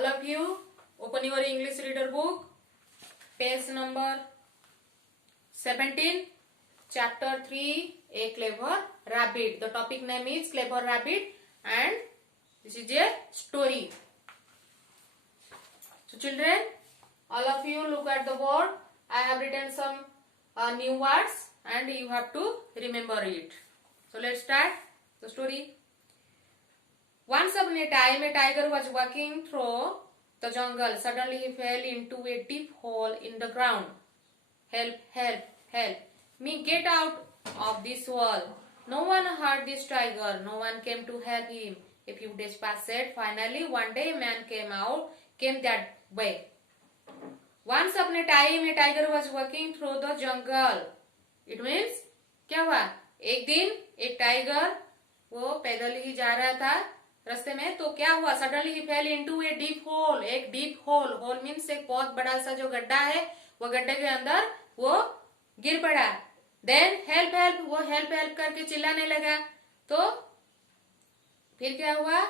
All of you, open your English reader book, page number 17, chapter 3, A Clever Rabbit. The topic name is Clever Rabbit and this is a story. So children, all of you look at the board. I have written some new words and you have to remember it. So let's start the story. Once upon a time, a tiger was walking through the jungle. Suddenly he fell into a deep hole in the ground. Help, help, help me get out of this hole. No one heard this tiger. No one came to help him. A few days passed. Finally, one day a man came that way. Once upon a time, a tiger was walking through the jungle. It means क्या हुआ? एक दिन एक tiger वो पैदल ही जा रहा था रास्ते में, तो क्या हुआ? Suddenly he fail into a deep whole. एक डीप होल, होल मीन्स एक बहुत बड़ा सा जो गड्ढा है, वो गड्ढे के अंदर वो गिर पड़ा. देन हेल्प हेल्प, वो हेल्प हेल्प करके चिल्लाने लगा. तो फिर क्या हुआ?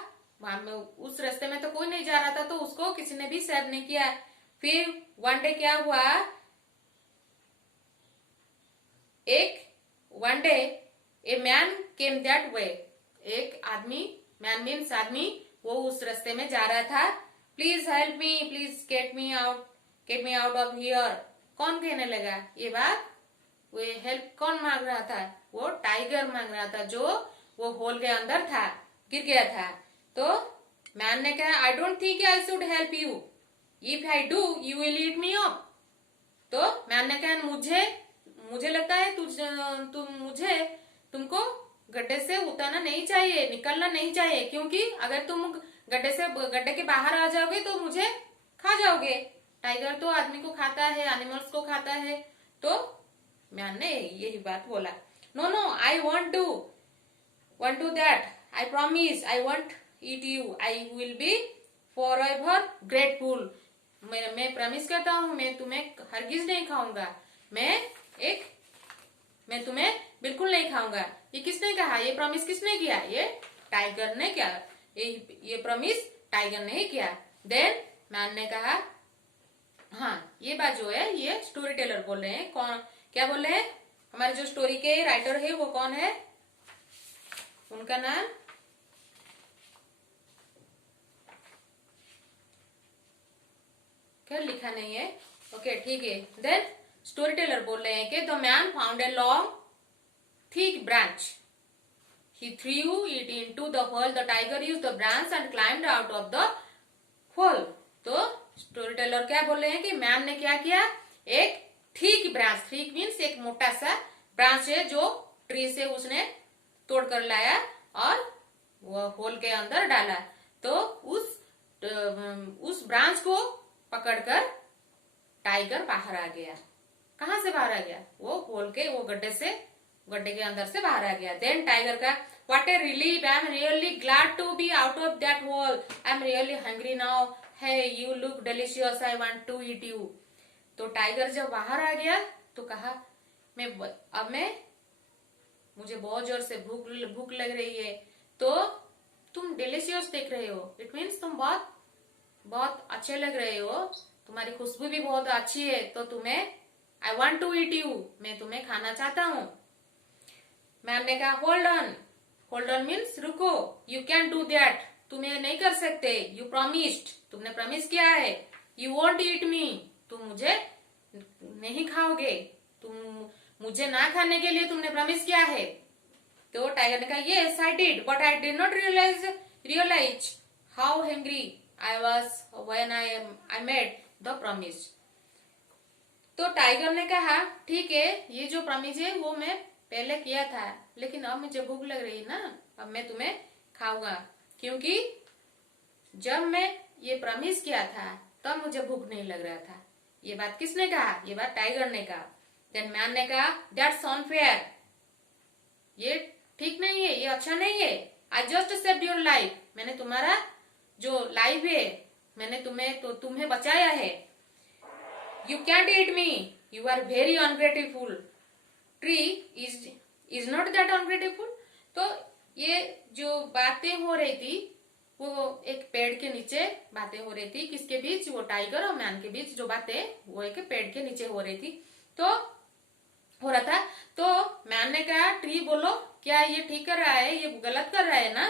वहां में उस रास्ते में तो कोई नहीं जा रहा था, तो उसको किसी ने भी सेव नहीं किया. फिर वन डे क्या हुआ? One day a man came that way. एक आदमी, मैन मीन्स आदमी, वो उस रास्ते में जा रहा था. Please help me, please get me out of here. कौन कहने लगा ये बात? वो हेल्प कौन मांग रहा था? वो टाइगर मांग रहा था, जो वो होल के अंदर था, गिर गया था. तो मैन ने कहा, I don't think I should help you. If I do you will eat me up. तो मैन ने कहा, मुझे लगता है तुमको गड्ढे से उतरना नहीं चाहिए, निकलना नहीं चाहिए, क्योंकि अगर तुम गड्ढे के बाहर आ जाओगे तो मुझे खा जाओगे. टाइगर तो आदमी को खाता है, एनिमल्स को खाता है. तो मैन ने यही बात बोला. No I won't do that. I promise I won't eat you. I will be forever grateful. मैं प्रॉमिस करता हूँ, मैं तुम्हें हरगिज नहीं खाऊंगा. मैं तुम्हें बिल्कुल नहीं खाऊंगा. ये किसने कहा? ये प्रॉमिस किसने किया? ये टाइगर ने किया. ये प्रॉमिस टाइगर ने ही किया. देन मैन ने कहा, हाँ ये बात जो है ये स्टोरी टेलर बोल रहे हैं. कौन क्या बोल रहे हैं? हमारे जो स्टोरी के राइटर है वो कौन है? उनका नाम क्या लिखा नहीं है? ओके ठीक है. देन स्टोरी टेलर बोल रहे हैं कि the man found a long thick branch. He threw it into the hole. The tiger used the branch and climbed out of the hole. तो स्टोरी टेलर क्या बोल रहे हैं कि मैन ने क्या किया? एक थिक ब्रांच, थिक मीन्स एक मोटा सा ब्रांच है जो ट्री से उसने तोड़ कर लाया और वो होल के अंदर डाला. तो उस ब्रांच को पकड़कर टाइगर बाहर आ गया. कहां से बाहर आ गया? वो होल के वो गड्ढे के अंदर से बाहर आ गया. देन टाइगर का, what a relief, I am really glad to be out of that hole. I am really hungry now. Hey you look delicious, I want to eat you. तो टाइगर जब बाहर आ गया तो कहा, मुझे बहुत जोर से भूख लग रही है. तो तुम डिलीशियस देख रहे हो, इट मीन्स तुम बहुत अच्छे लग रहे हो, तुम्हारी खुशबू भी बहुत अच्छी है. तो तुम्हें I want to eat you, मैं तुम्हें खाना चाहता हूँ. मैम ने कहा, होल्ड ऑन मीन्स रुको. यू कैन डू दैट, तुम्हें नहीं कर सकते. यू प्रॉमिस्ड, तुमने प्रॉमिस किया है. यू वॉन्ट ईट मी, तुम मुझे नहीं खाओगे. तुम मुझे ना खाने के लिए तुमने प्रॉमिस किया है. तो टाइगर ने कहा, yes I did, but I did not realise how hungry I was when I made the promise. तो टाइगर ने कहा, ठीक है, ये जो प्रॉमिस है वो मैं पहले किया था, लेकिन अब मुझे भूख लग रही है ना, अब मैं तुम्हें खाऊंगा, क्योंकि जब मैं ये प्रॉमिस किया था तब मुझे भूख नहीं लग रहा था. ये बात किसने कहा? ये बात टाइगर ने कहा. देन मैन ने कहा, दैट्स अनफेयर, ये ठीक नहीं है, ये अच्छा नहीं है. I just saved your life, मैंने तुम्हारा जो लाइफ है मैंने तुम्हें बचाया है. You can't eat me, you are very ungrateful. Tree is not that ungrateful. तो ये जो बातें हो रही थी वो एक पेड़ के नीचे बातें हो रही थी। किसके बीच? वो टाइगर और मैन के बीच जो बातें वो एक पेड़ के नीचे हो रही थी। तो हो रहा था। तो मैन ने कहा ट्री बोलो क्या ये ठीक कर रहा है? ये गलत कर रहा है ना,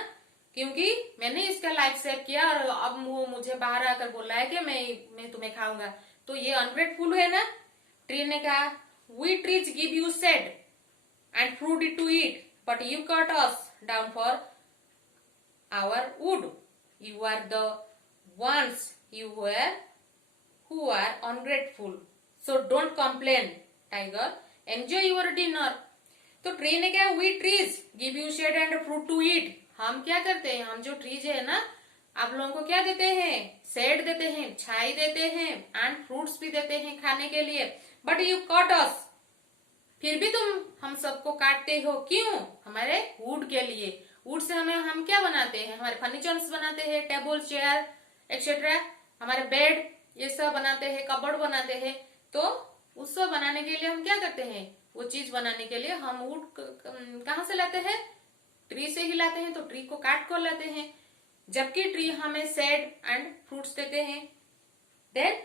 क्योंकि मैंने इसका लाइफ सेव किया और अब वो मुझे बाहर आकर बोल रहा है कि मैं तुम्हें खाऊंगा, तो ये अनग्रेटफुल है ना। ट्री ने कहा we trees give you shade and fruit to eat, but you cut us down for our wood. You are the ones who are ungrateful. So don't complain, tiger. Enjoy your dinner. तो tree ने क्या? We trees give you shade and fruit to eat. हम क्या करते हैं? हम जो trees है ना, आप लोगों को क्या देते हैं? शेड देते हैं, छाई देते हैं एंड फ्रूट्स भी देते हैं खाने के लिए। बट यू कट अस, फिर भी तुम हम सबको काटते हो। क्यों? हमारे वुड के लिए। वुड से हम क्या बनाते हैं? हमारे फर्नीचर्स बनाते हैं, टेबल चेयर एक्सेट्रा, हमारे बेड ये सब बनाते हैं, कबर्ड बनाते हैं। तो उस सब बनाने के लिए हम क्या करते हैं? वो चीज बनाने के लिए हम वुड कहाँ से लाते हैं? ट्री से ही लाते हैं। तो ट्री को काट कर लाते हैं, जबकि ट्री हमें सेड एंड फ्रूट्स देते हैं। देन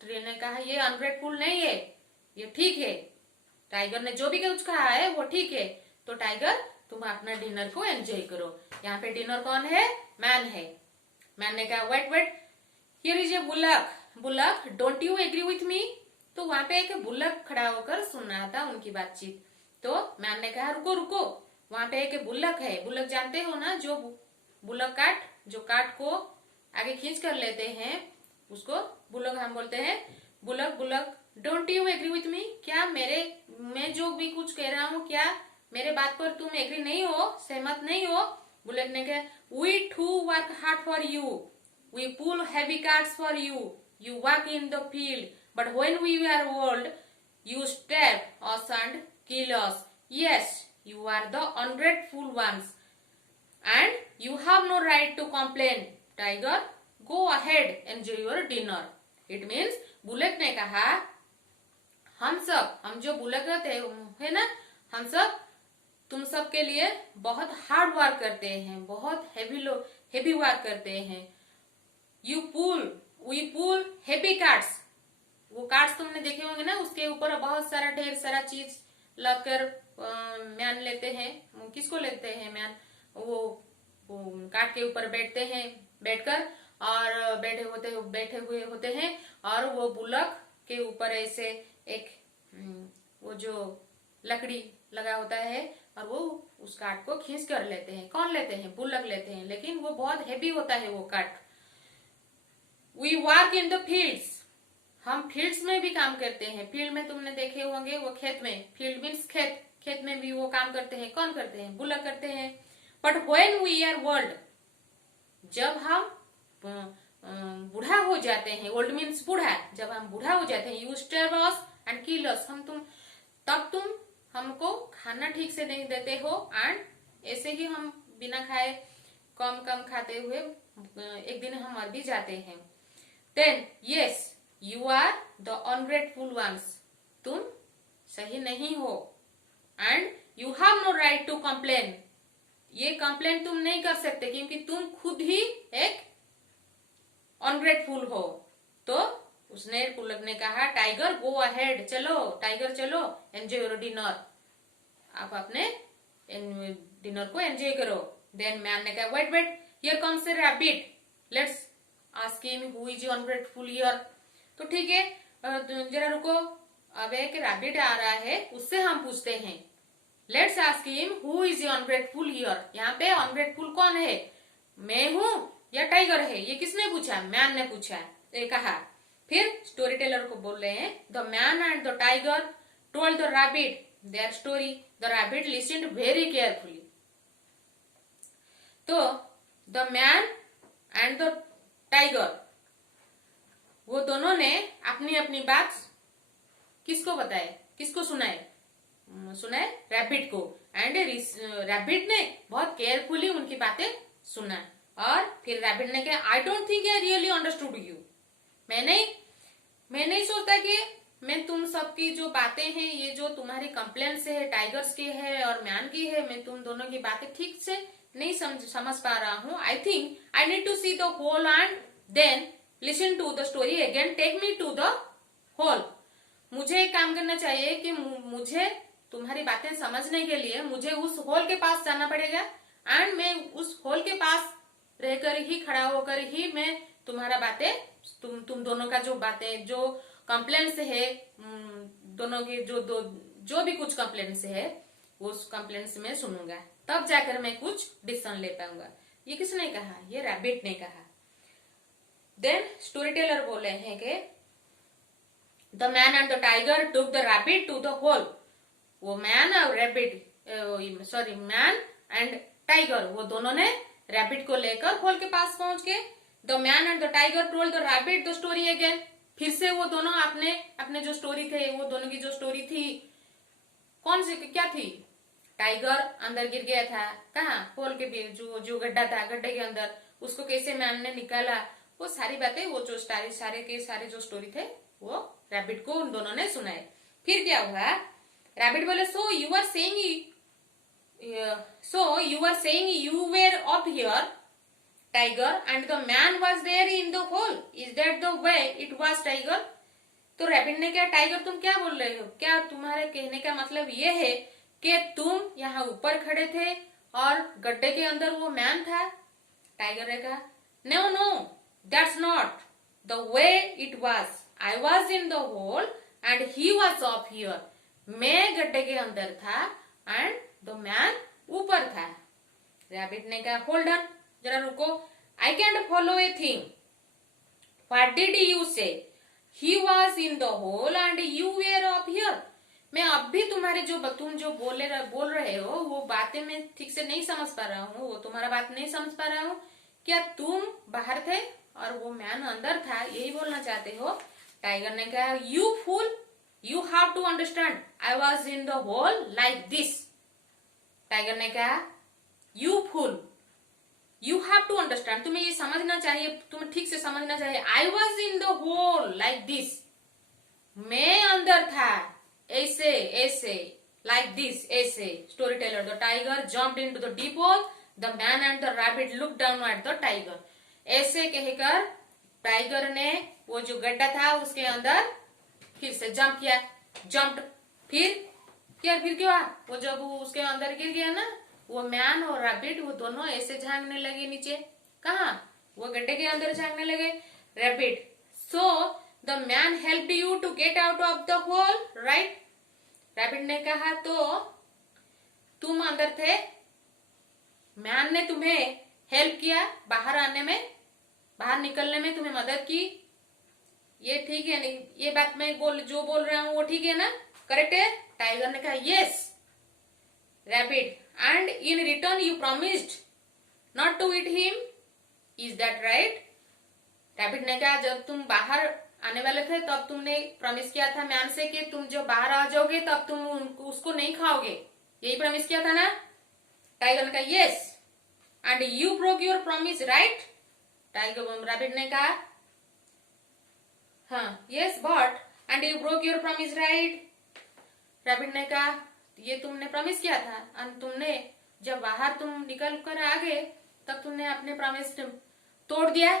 ट्री ने कहा ये अनग्रेटफुल नहीं है, ये ठीक है। टाइगर ने जो भी कुछ कहा है वो ठीक है। तो टाइगर तुम अपना डिनर को एंजॉय करो। यहाँ पे डिनर कौन है? मैन है। मैन ने कहा wait wait, here is a bullock, bullock don't you agree with me. तो वहां पे एक बुलक खड़ा होकर सुन रहा था उनकी बातचीत। तो मैन ने कहा रुको रुको, वहां पे एक बुलक है। बुलक जानते हो ना, जो बुलक काट, जो काट को आगे खींच कर लेते हैं उसको बुलक हम बोलते हैं। Bullock bullock don't you agree with me, क्या मैं जो भी कुछ कह रहा हूँ क्या मेरे बात पर तुम एग्री नहीं हो, सहमत नहीं हो? बुलक ने कहा we too work hard for you, we pull heavy carts for you, you work in the field, but when we are old you stab us and kill us. Yes you are the ungrateful ones and you have no right to complain. Tiger go ahead enjoy your dinner. It means bullock ने कहा हम जो bullock रहते है ना, हम सब तुम सब के लिए बहुत हार्ड वर्क करते हैं, बहुत हेवी वर्क करते हैं। वी पुल हेवी कार्ट्स, वो कार्ट्स तुमने देखे होंगे ना, उसके ऊपर बहुत सारा ढेर सारा चीज लगकर मैन लेते हैं। किसको लेते हैं? मैन वो कार्ट के ऊपर बैठते हैं, बैठकर और बैठे हुए होते हैं और वो बुलक के ऊपर ऐसे एक वो जो लकड़ी लगा होता है और वो उस काट को खींच कर लेते हैं। कौन लेते हैं? बुलक लेते हैं, लेकिन वो बहुत हेवी होता है वो काट। We work in the fields, हम फील्ड्स में भी काम करते हैं। फील्ड में तुमने देखे होंगे वो खेत में, फील्ड मीन्स खेत, खेत में भी वो काम करते हैं। कौन करते हैं? बुलक करते हैं। But when we are old, जब हम बूढ़ा हो जाते हैं, ओल्ड मीन्स बूढ़ा, जब हम बूढ़ा हो जाते हैं, you stab us and kill us, तब तुम हमको खाना ठीक से नहीं देते हो एंड ऐसे ही हम बिना खाए कम कम खाते हुए एक दिन हम मर भी जाते हैं। Then yes you are the ungrateful ones, तुम सही नहीं हो and you have no right to complain, ये कंप्लेन तुम नहीं कर सकते क्योंकि तुम खुद ही एक अनग्रेटफुल हो। तो उसने पुलक ने कहा टाइगर गो अहेड, चलो टाइगर चलो, एंजॉय योर डिनर, आप अपने डिनर को एंजॉय करो। देन मैन ने कहा wait wait, here comes a rabbit, let's ask him who is ungrateful here. तो ठीक है, जरा रुको, अब एक रैबिट आ रहा है, उससे हम पूछते हैं। Let's ask him who is ungrateful here. यहाँ पे अनग्रेटफुल कौन है? मैं हूं या टाइगर है? ये किसने पूछा? मैन ने पूछा, कहा। फिर स्टोरी टेलर को बोल रहे हैं the man and the tiger told the rabbit their story. The rabbit listened very carefully. तो the man and the tiger, वो दोनों ने अपनी अपनी बात किसको बताए, किसको सुनाए? सुनाए रैबिट को। एंड रैबिट ने बहुत केयरफुली उनकी बातें सुना और फिर रैबिट ने कहा I don't think I really understood you. मैं नहीं सोचता कि मैं तुम सबकी जो बातें हैं, ये जो तुम्हारी कंप्लेंट्स है, टाइगर्स की है और मैन की है, मैं तुम दोनों की बातें ठीक से नहीं समझ पा रहा हूँ, I think I need to see the hole and then listen to the story again, take me to the hole. मुझे एक काम करना चाहिए कि मुझे तुम्हारी बातें समझने के लिए मुझे उस होल के पास जाना पड़ेगा, एंड मैं उस होल के पास रहकर ही, खड़ा होकर ही मैं तुम्हारा बातें, तुम दोनों का जो बातें, जो कंप्लेंट्स है, दोनों के जो भी कुछ कंप्लेंट्स है, उस कंप्लेंट्स में सुनूंगा, तब जाकर मैं कुछ डिसीजन ले पाऊंगा। ये किसने कहा? ये रैबिट ने कहा। देन स्टोरी टेलर बोले हैं कि the man and the tiger took the rabbit to the hole. वो मैन और rabbit, sorry, man and tiger, वो दोनों ने रैबिट को लेकर होल के पास पहुंच गए। The man and the tiger told the rabbit the story again. फिर से वो दोनों अपने जो स्टोरी थे, वो दोनों की जो स्टोरी थी, कौन सी, क्या थी? टाइगर अंदर गिर गया था, कहाँ? होल के जो गड्ढा था, गड्ढे के अंदर, उसको कैसे मैन ने निकाला, वो सारी बातें, वो जो सारे जो स्टोरी थे, वो रैबिट को उन दोनों ने सुनाए। फिर क्या हुआ? रैबिट बोले, so you are saying you were up here tiger and the man was there in the hole, is that the way it was tiger? तो रैबिट ने क्या, टाइगर तुम क्या बोल रहे हो? क्या तुम्हारे कहने का मतलब ये है कि तुम यहाँ ऊपर खड़े थे और गड्ढे के अंदर वो मैन था? टाइगर ने कहा, no no, that's not the way it was, I was in the hole and he was up here. मैं गड्ढे के अंदर था एंड द मैन ऊपर था। रैबिट ने कहा, होल्ड ऑन, जरा रुको, I can't follow a thing, what did you say? He was in the hole and you were up here. मैं अब भी तुम जो बोल रहे हो, वो बातें मैं ठीक से नहीं समझ पा रहा हूँ, वो तुम्हारा बात नहीं समझ पा रहा हूँ। क्या तुम बाहर थे और वो मैन अंदर था, यही बोलना चाहते हो? टाइगर ने कहा, you fool, you have to understand, I was in the hole like this. Tiger ने कहा, you fool, you have to understand, तुम्हें ये समझना चाहिए, तुम्हें ठीक से समझना चाहिए, I was in the hole like this, मैं अंदर था ऐसे ऐसे, लाइक दिस, ऐसे। Story teller, the tiger jumped into the deep hole, the man and the rabbit look down at the tiger. ऐसे कहकर टाइगर ने वो जो गड्ढा था उसके अंदर फिर से जंप किया, जंप्ड। फिर क्या हुआ? वो जब उसके अंदर गिर गया ना, वो मैन और रैबिट, वो दोनों ऐसे झांकने लगे नीचे। कहा? वो गड्ढे के अंदर झांकने लगे। Rabbit, so the man helped you to get out of the hole, right? Rabbit ने कहा, तो तुम अंदर थे, मैन ने तुम्हें हेल्प किया बाहर आने में, बाहर निकलने में तुम्हें मदद की, ये ठीक है नहीं? ये बात मैं जो बोल रहा हूँ वो ठीक है ना? करेक्ट है? टाइगर ने कहा, yes. Rabbit, and in return you promised not to eat him, is that right? Rabbit ने कहा, जब तुम बाहर आने वाले थे तब तुमने प्रॉमिस किया था मैन से कि तुम जब बाहर आ जाओगे तब तुम उसको नहीं खाओगे, यही प्रॉमिस किया था ना? टाइगर ने कहा, yes, and you broke your promise, right? Tiger, rabbit ने कहा, हाँ, yes, but and you broke your promise, right? Rabbit ने कहा, ये तुमने प्रॉमिस किया था और तुमने जब बाहर तुम निकल कर आ गए तब तुमने अपने प्रॉमिस तोड़ दिया,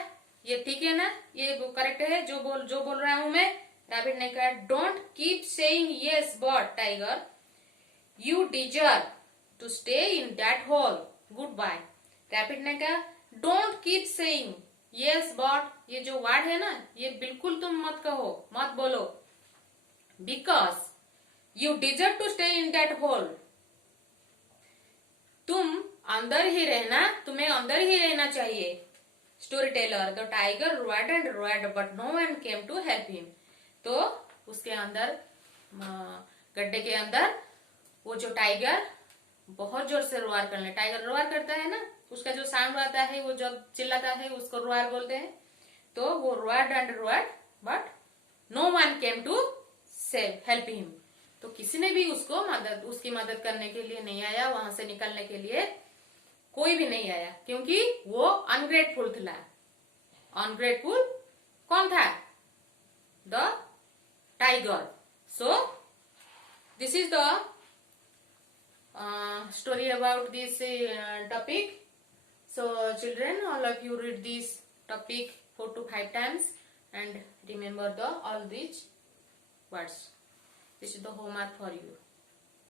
ये ठीक है ना? ये करेक्ट है जो बोल रहा हूं मैं? रैबिट ने कहा, don't keep saying yes but tiger, you deserve to stay in that hole, goodbye. Rabbit ने कहा, don't keep saying yes but, ये जो वर्ड है ना, ये बिल्कुल तुम मत कहो, मत बोलो, because you deserve to stay in that hole. तुम अंदर ही रहना, तुम्हें अंदर ही रहना चाहिए। Story teller, the tiger roared and roared but no one came to help him. तो उसके अंदर, गड्ढे के अंदर, वो जो टाइगर बहुत जोर से रोआर करने, टाइगर रोआर करता है ना, उसका जो साउंड आता है, वो जब चिल्लाता है उसको रोआर बोलते हैं। तो वो roared and roared but no one came to save help him. तो किसी ने भी उसकी मदद करने के लिए नहीं आया, वहां से निकलने के लिए कोई भी नहीं आया, क्योंकि वो अनग्रेटफुल था। अनग्रेटफुल कौन था? The tiger. So this is the story about this topic. So children, all of you read this topic 4 to 5 times and remember all these words. This is the homework for you.